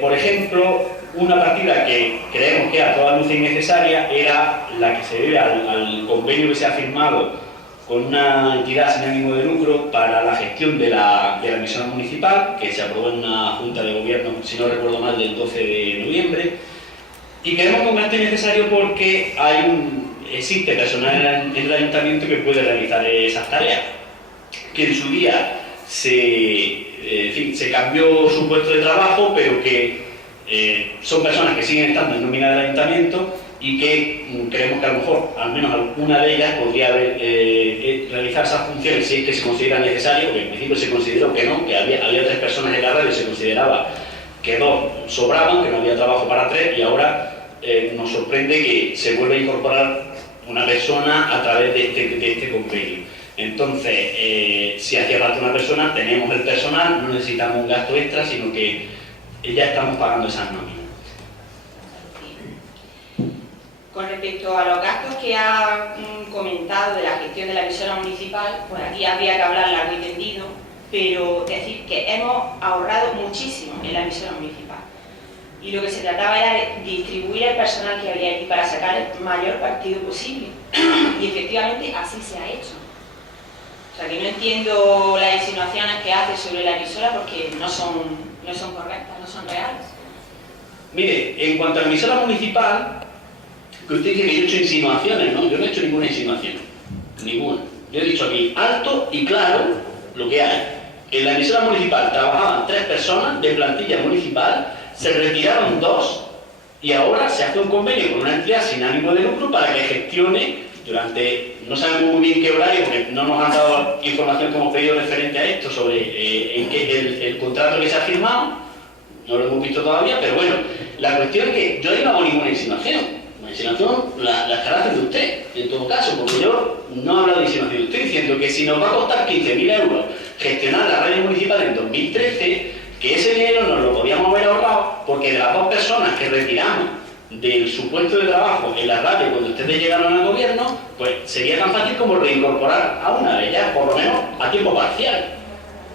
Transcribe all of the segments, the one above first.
Por ejemplo, una partida que creemos que a toda luz innecesaria era la que se debe al convenio que se ha firmado con una entidad sin ánimo de lucro para la gestión de la emisora municipal, que se aprobó en una junta de gobierno, si no recuerdo mal, del 12 de noviembre. Y creemos que es un gasto innecesario porque existe personal en el ayuntamiento que puede realizar esas tareas, que en su día se cambió su puesto de trabajo, pero que son personas que siguen estando en nómina del ayuntamiento y que creemos que a lo mejor, al menos alguna de ellas, podría realizar esas funciones si es que se considera necesario, porque en principio se consideró que no, que había 3 personas en la radio y se consideraba que 2 sobraban, que no había trabajo para 3, y ahora nos sorprende que se vuelva a incorporar una persona a través de este convenio. Entonces, si hacía falta una persona, tenemos el personal, no necesitamos un gasto extra, sino que ya estamos pagando esas nóminas. Con respecto a los gastos que ha comentado de la gestión de la emisora municipal, pues aquí habría que hablar largo y tendido, pero decir que hemos ahorrado muchísimo en la emisora municipal. Y lo que se trataba era de distribuir el personal que había aquí para sacar el mayor partido posible. Y efectivamente así se ha hecho. O sea que no entiendo las insinuaciones que hace sobre la emisora porque no son correctas, no son reales. Mire, en cuanto a la emisora municipal, que usted dice que yo he hecho insinuaciones, ¿no? Yo no he hecho ninguna insinuación. Ninguna. Yo he dicho aquí alto y claro lo que hay. En la emisora municipal trabajaban 3 personas de plantilla municipal, se retiraron 2 y ahora se hace un convenio con una entidad sin ánimo de lucro para que gestione durante, no sabemos muy bien qué horario, porque no nos han dado información que hemos pedido referente a esto sobre el contrato que se ha firmado, no lo hemos visto todavía, pero bueno, la cuestión es que yo no hago ninguna insinuación. La insinuación la estará haciendo usted, en todo caso, porque yo no he hablado de insinuación. Estoy diciendo que si nos va a costar 15.000 euros gestionar la radio municipal en 2013, que ese dinero nos lo podíamos haber ahorrado, porque de las 2 personas que retiramos del su puesto de trabajo en la radio cuando ustedes llegaron al gobierno, pues sería tan fácil como reincorporar a una de ellas, por lo menos a tiempo parcial.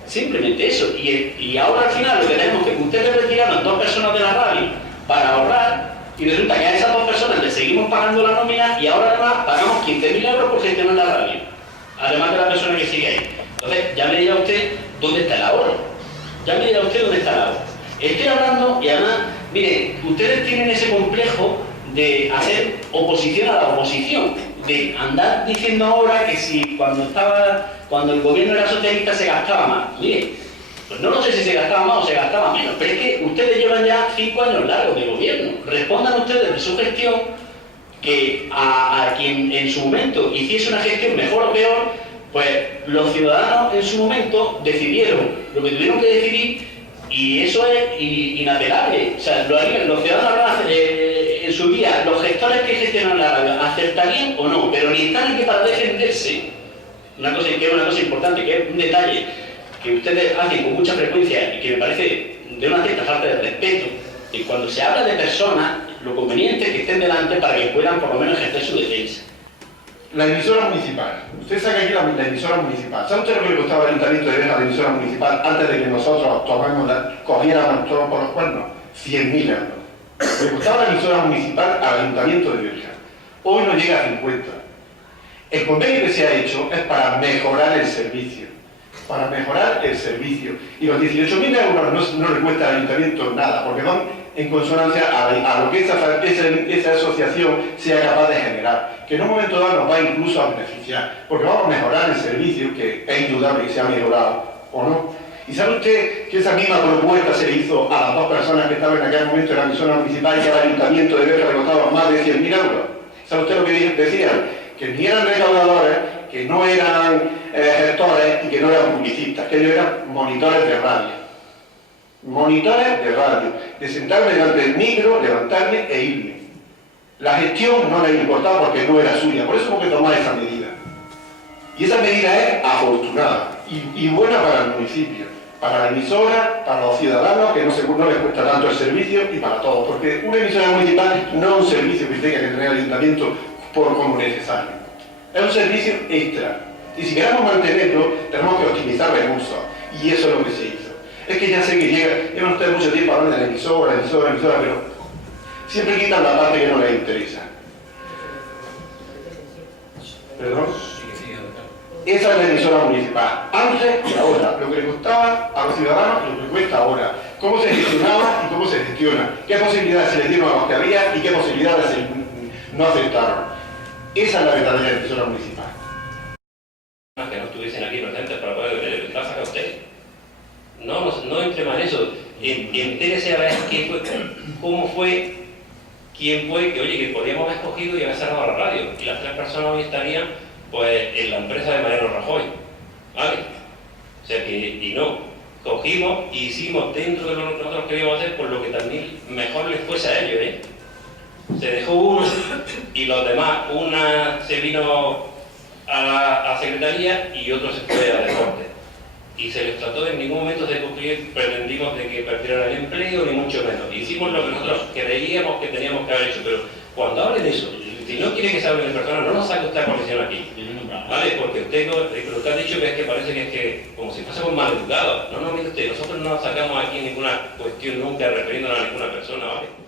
Simplemente eso. Y ahora al final lo que tenemos es que ustedes retiraron 2 personas de la radio para ahorrar, y resulta que a esas 2 personas les seguimos pagando la nómina y ahora además pagamos 15.000 euros por gestionar la radio, además de la persona que sigue ahí. Entonces, ya me dirá usted dónde está el ahorro. Ya me dirá usted dónde está el ahorro. Estoy hablando, y además, mire, ustedes tienen ese complejo de hacer oposición a la oposición, de andar diciendo ahora que si cuando el gobierno era socialista se gastaba más. Mire, pues no lo sé si se gastaba más o se gastaba menos, pero es que ustedes llevan ya 5 años largos de gobierno. Respondan ustedes de su gestión, que a quien en su momento hiciese una gestión mejor o peor, pues los ciudadanos en su momento decidieron lo que tuvieron que decidir, y eso es inapelable. O sea, los ciudadanos en su día, los gestores que gestionan la radio, ¿acertarían o no? Pero ni están aquí para defenderse. Que es una cosa importante, que es un detalle que ustedes hacen con mucha frecuencia y que me parece de una cierta falta de respeto, y cuando se habla de personas, lo conveniente es que estén delante para que puedan por lo menos ejercer su defensa. La emisora municipal. Usted saca aquí la emisora municipal. ¿Sabe usted lo que le costaba al ayuntamiento de ver a la emisora municipal antes de que nosotros cogiéramos todos por los cuernos? 100.000 euros. Le costaba la emisora municipal al ayuntamiento de Berja. Hoy no llega a 50. El convenio que se ha hecho es para mejorar el servicio. Para mejorar el servicio. Y los 18.000 euros no le cuesta al ayuntamiento nada, porque van en consonancia a lo que esa asociación sea capaz de generar, que en un momento dado nos va incluso a beneficiar, porque vamos a mejorar el servicio, que es indudable que se ha mejorado, ¿o no? ¿Y sabe usted que esa misma propuesta se le hizo a las 2 personas que estaban en aquel momento en la emisora municipal y al ayuntamiento de Berja le costaba más de 100.000 euros? ¿Sabe usted lo que decían? Que ni eran recaudadores, que no eran gestores y que no eran publicistas, que ellos eran monitores de radio. Monitores de radio, de sentarme delante del micro, levantarme e irme. La gestión no le importaba porque no era suya, por eso hemos que tomar esa medida. Y esa medida es afortunada y buena para el municipio, para la emisora, para los ciudadanos, que no les cuesta tanto el servicio, y para todos, porque una emisora municipal no es un servicio que tenga que tener el ayuntamiento como necesario. Es un servicio extra. Y si queremos mantenerlo, tenemos que optimizar recursos, y eso es lo que se hizo. Es que ya sé que llega, hemos estado mucho tiempo hablando de la emisora, pero siempre quitan la parte que no les interesa. ¿Perdón? Esa es la emisora municipal, antes y ahora, lo que le costaba a los ciudadanos y lo que cuesta ahora, cómo se gestionaba y cómo se gestiona, qué posibilidades se les dieron a los que había y qué posibilidades no aceptaron. Esa es la verdadera emisora municipal. Que no estuviesen aquí presentes para poder ver, ¿la saca usted? No entre más en eso, entérese a ver qué fue, cómo fue, quién fue, que oye, que podíamos haber escogido y haber cerrado la radio, y las 3 personas hoy estarían pues en la empresa de Mariano Rajoy, ¿vale? O sea que, y no, cogimos y hicimos dentro de lo que nosotros queríamos hacer por lo que también mejor les fuese a ellos, ¿eh? Se dejó uno y los demás, una se vino a la secretaría y otro se fue a deporte. Y se les trató en ningún momento de cumplir, pretendimos de que perdieran el empleo, ni mucho menos. Hicimos lo que nosotros creíamos que teníamos que haber hecho, pero cuando hablen de eso, si no quiere que se hable de personas, no nos saque usted a comisión aquí, ¿vale? Porque usted lo que ha dicho que es que parece que es que, como si fuésemos mal educados. No, mire usted, nosotros no sacamos aquí ninguna cuestión nunca refiriéndonos a ninguna persona, ¿vale?